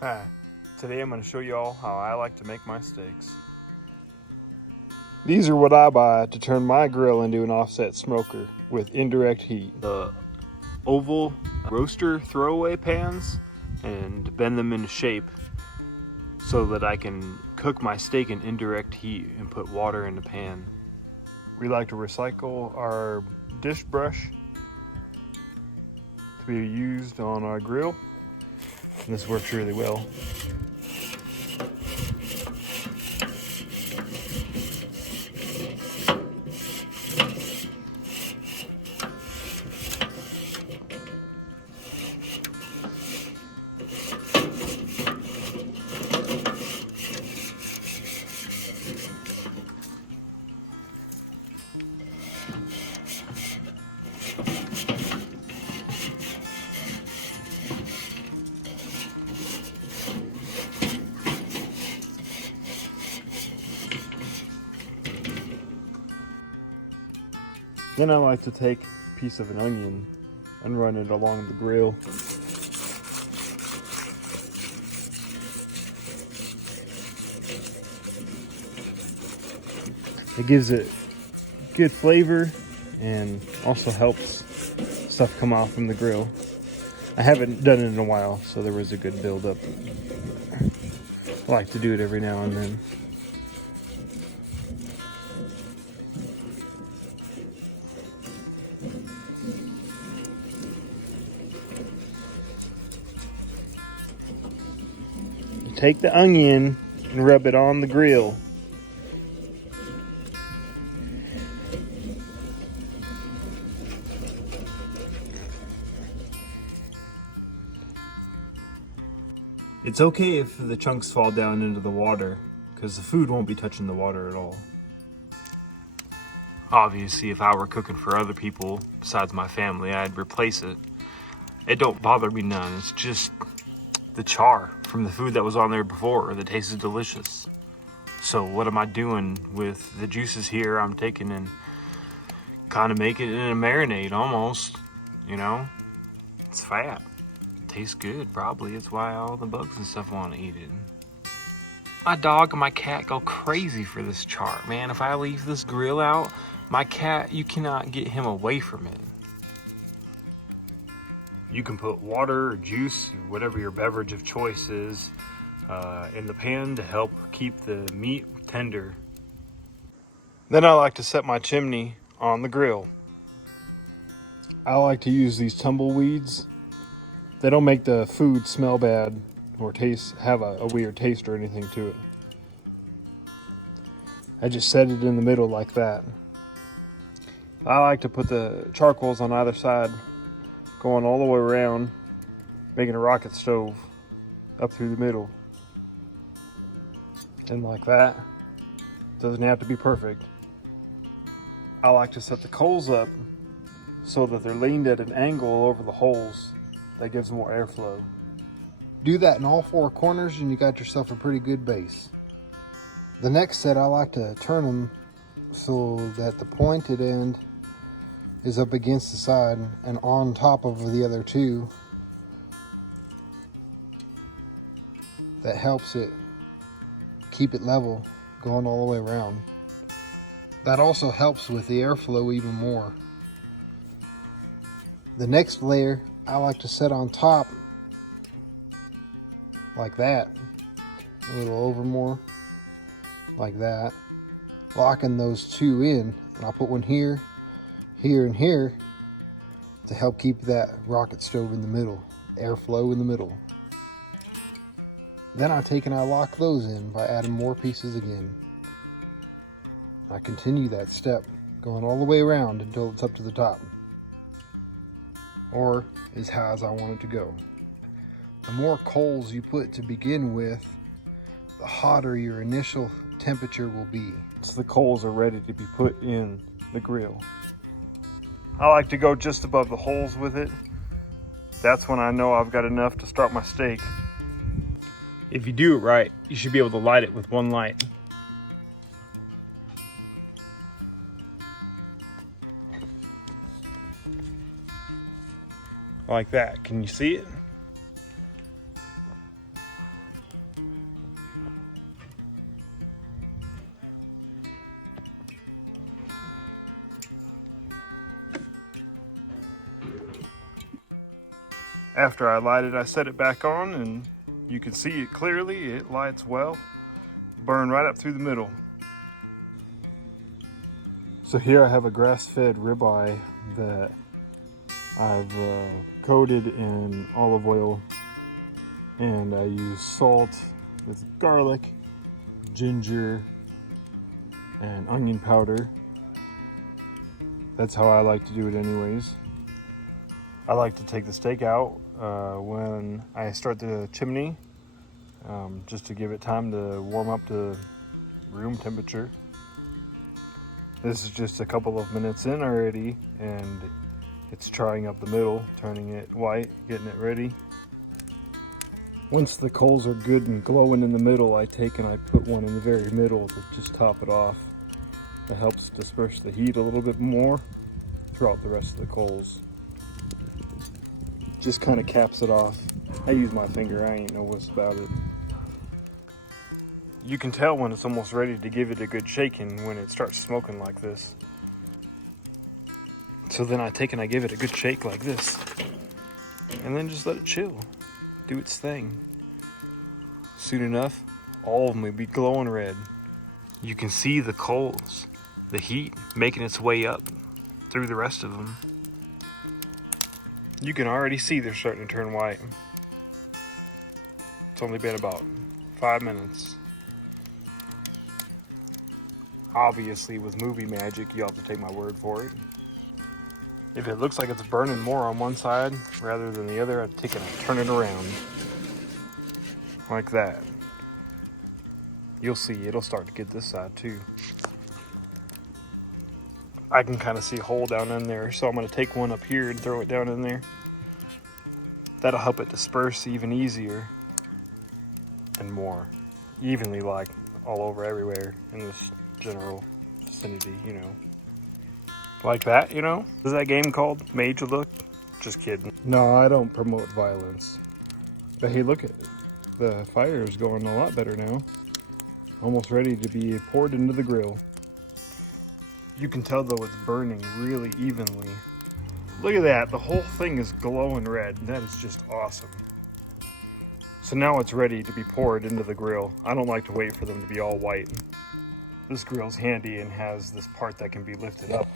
Hi, today I'm going to show you all how I like to make my steaks. These are what I buy to turn my grill into an offset smoker with indirect heat. The oval roaster throwaway pans, and bend them into shape so that I can cook my steak in indirect heat and put water in the pan. We like to recycle our dish brush to be used on our grill, and this works really well. Then I like to take a piece of an onion and run it along the grill. It gives it good flavor and also helps stuff come off from the grill. I haven't done it in a while, so there was a good buildup. I like to do it every now and then. Take the onion and rub it on the grill. It's okay if the chunks fall down into the water, because the food won't be touching the water at all. Obviously, if I were cooking for other people besides my family, I'd replace it. It don't bother me none. It's just the char from the food that was on there before that tasted delicious. So what am I doing with the juices here? I'm taking and kind of making it in a marinade almost, you know? It's fat. Tastes good, probably. It's why all the bugs and stuff want to eat it. My dog and my cat go crazy for this char, man. If I leave this grill out, my cat, you cannot get him away from it. You can put water or juice, whatever your beverage of choice is, in the pan to help keep the meat tender. Then I like to set my chimney on the grill. I like to use these tumbleweeds. They don't make the food smell bad or have a weird taste or anything to it. I just set it in the middle like that. I like to put the charcoals on either side, going all the way around, making a rocket stove up through the middle. And like that. Doesn't have to be perfect. I like to set the coals up so that they're leaned at an angle over the holes. That gives more airflow. Do that in all four corners and you got yourself a pretty good base. The next set, I like to turn them so that the pointed end is up against the side and on top of the other two. That helps it keep it level going all the way around. That also helps with the airflow even more. The next layer I like to set on top like that, a little over more like that, locking those two in, and I'll put one here, here, and here to help keep that rocket stove in the middle, airflow in the middle. Then I take and I lock those in by adding more pieces again. I continue that step, going all the way around until it's up to the top, or as high as I want it to go. The more coals you put to begin with, the hotter your initial temperature will be. So the coals are ready to be put in the grill. I like to go just above the holes with it. That's when I know I've got enough to start my steak. If you do it right, you should be able to light it with one light. Like that. Can you see it? After I light it, I set it back on, and you can see it clearly. It lights well. Burn right up through the middle. So here I have a grass-fed ribeye that I've coated in olive oil, and I use salt with garlic, ginger, and onion powder. That's how I like to do it anyways. I like to take the steak out when I start the chimney, just to give it time to warm up to room temperature. This is just a couple of minutes in already, and it's charring up the middle, turning it white, getting it ready. Once the coals are good and glowing in the middle, I take and I put one in the very middle to just top it off. That helps disperse the heat a little bit more throughout the rest of the coals. Just kind of caps it off. I use my finger, I ain't no wuss about it. You can tell when it's almost ready to give it a good shaking when it starts smoking like this. So then I take and I give it a good shake like this, and then just let it chill, do its thing. Soon enough, all of them will be glowing red. You can see the coals, the heat making its way up through the rest of them. You can already see they're starting to turn white. It's only been about 5 minutes. Obviously, with movie magic, you have to take my word for it. If it looks like it's burning more on one side rather than the other, I'd take it and turn it around. Like that. You'll see, it'll start to get this side too. I can kind of see a hole down in there, so I'm going to take one up here and throw it down in there. That'll help it disperse even easier and more evenly, like all over everywhere in this general vicinity, you know. Like that, you know? Is that game called Mage Look? Just kidding. No, I don't promote violence. But hey, look at it. The fire is going a lot better now. Almost ready to be poured into the grill. You can tell though it's burning really evenly. Look at that, the whole thing is glowing red. That is just awesome. So now it's ready to be poured into the grill. I don't like to wait for them to be all white. This grill's handy and has this part that can be lifted up.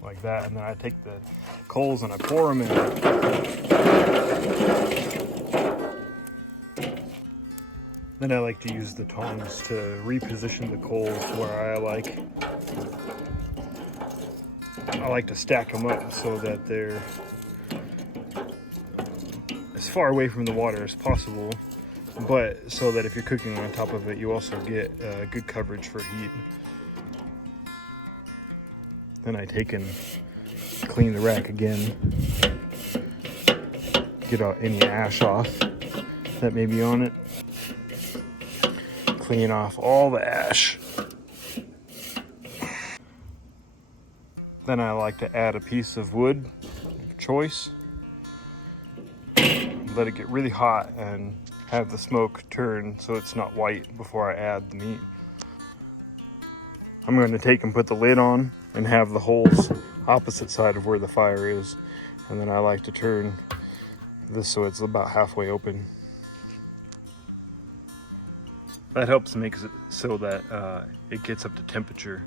Like that, and then I take the coals and I pour them in. Then I like to use the tongs to reposition the coals where I like. I like to stack them up so that they're as far away from the water as possible, but so that if you're cooking on top of it, you also get good coverage for heat. Then I take and clean the rack again, get out any ash off that may be on it, clean off all the ash. Then I like to add a piece of wood of choice, let it get really hot and have the smoke turn so it's not white before I add the meat. I'm going to take and put the lid on and have the holes opposite side of where the fire is, and then I like to turn this so it's about halfway open. That helps make it so that it gets up to temperature.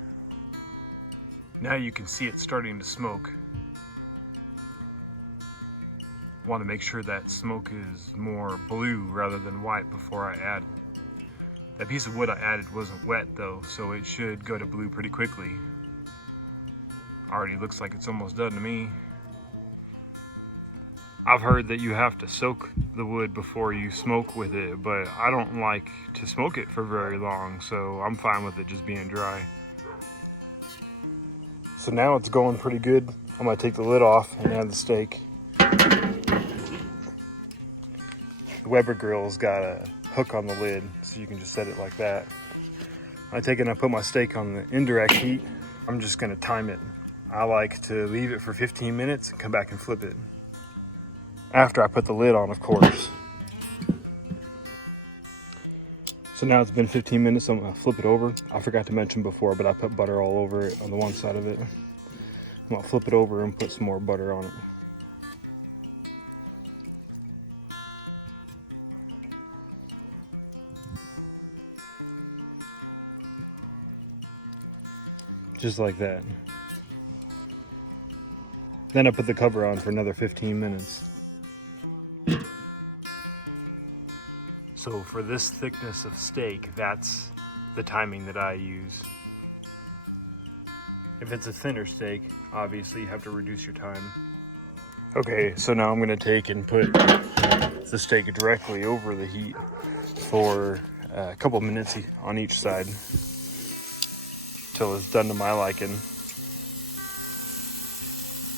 Now you can see it starting to smoke. Want to make sure that smoke is more blue rather than white before I add. That piece of wood I added wasn't wet though, so it should go to blue pretty quickly. Already looks like it's almost done to me. I've heard that you have to soak the wood before you smoke with it, but I don't like to smoke it for very long, so I'm fine with it just being dry. So now it's going pretty good. I'm gonna take the lid off and add the steak. The Weber grill's got a hook on the lid, so you can just set it like that. I take it and I put my steak on the indirect heat. I'm just gonna time it. I like to leave it for 15 minutes and come back and flip it. After I put the lid on, of course. So now it's been 15 minutes, so I'm gonna flip it over. I forgot to mention before, but I put butter all over it on the one side of it. I'll flip it over and put some more butter on it. Just like that. Then I put the cover on for another 15 minutes. So for this thickness of steak, that's the timing that I use. If it's a thinner steak, obviously you have to reduce your time. Okay, so now I'm gonna take and put the steak directly over the heat for a couple minutes on each side till it's done to my liking.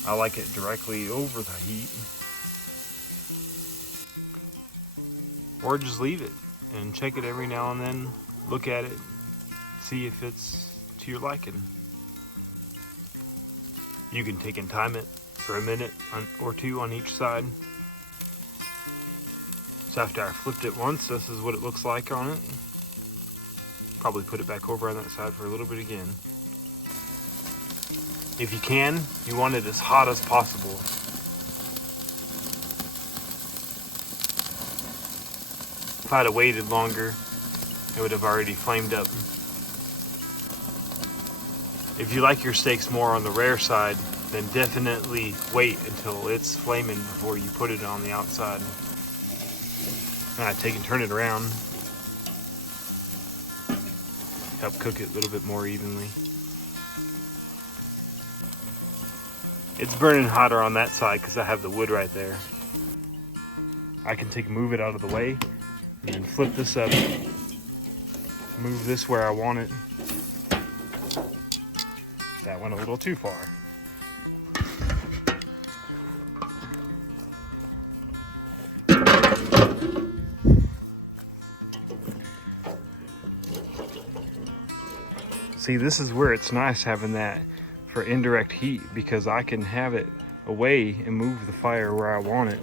I like it directly over the heat. Or just leave it and check it every now and then. Look at it, see if it's to your liking. You can take and time it for a minute or two on each side. So after I flipped it once, this is what it looks like on it. Probably put it back over on that side for a little bit again. If you can, you want it as hot as possible. If I'd have waited longer, it would have already flamed up. If you like your steaks more on the rare side, then definitely wait until it's flaming before you put it on the outside. And I take and turn it around. Help cook it a little bit more evenly. It's burning hotter on that side because I have the wood right there. I can move it out of the way and then flip this up. Move this where I want it. That went a little too far. See, this is where it's nice having that for indirect heat, because I can have it away and move the fire where I want it.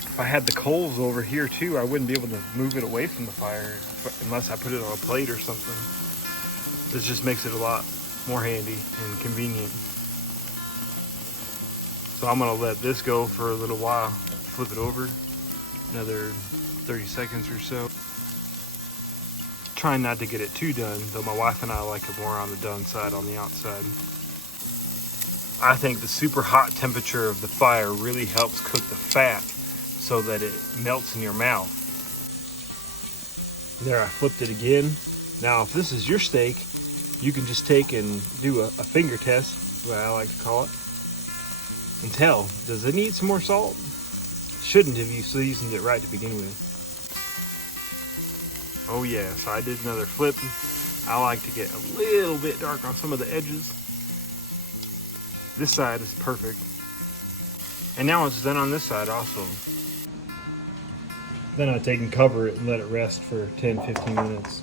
If I had the coals over here too, I wouldn't be able to move it away from the fire unless I put it on a plate or something. This just makes it a lot more handy and convenient. So I'm gonna let this go for a little while, flip it over, another 30 seconds or so. Trying not to get it too done, though my wife and I like it more on the done side, on the outside. I think the super hot temperature of the fire really helps cook the fat so that it melts in your mouth. There, I flipped it again. Now, if this is your steak, you can just take and do a finger test, what I like to call it, and tell, does it need some more salt? Shouldn't have you seasoned it right to begin with. Oh yeah, so I did another flip. I like to get a little bit dark on some of the edges. This side is perfect. And now it's done on this side also. Then I take and cover it and let it rest for 10-15 minutes.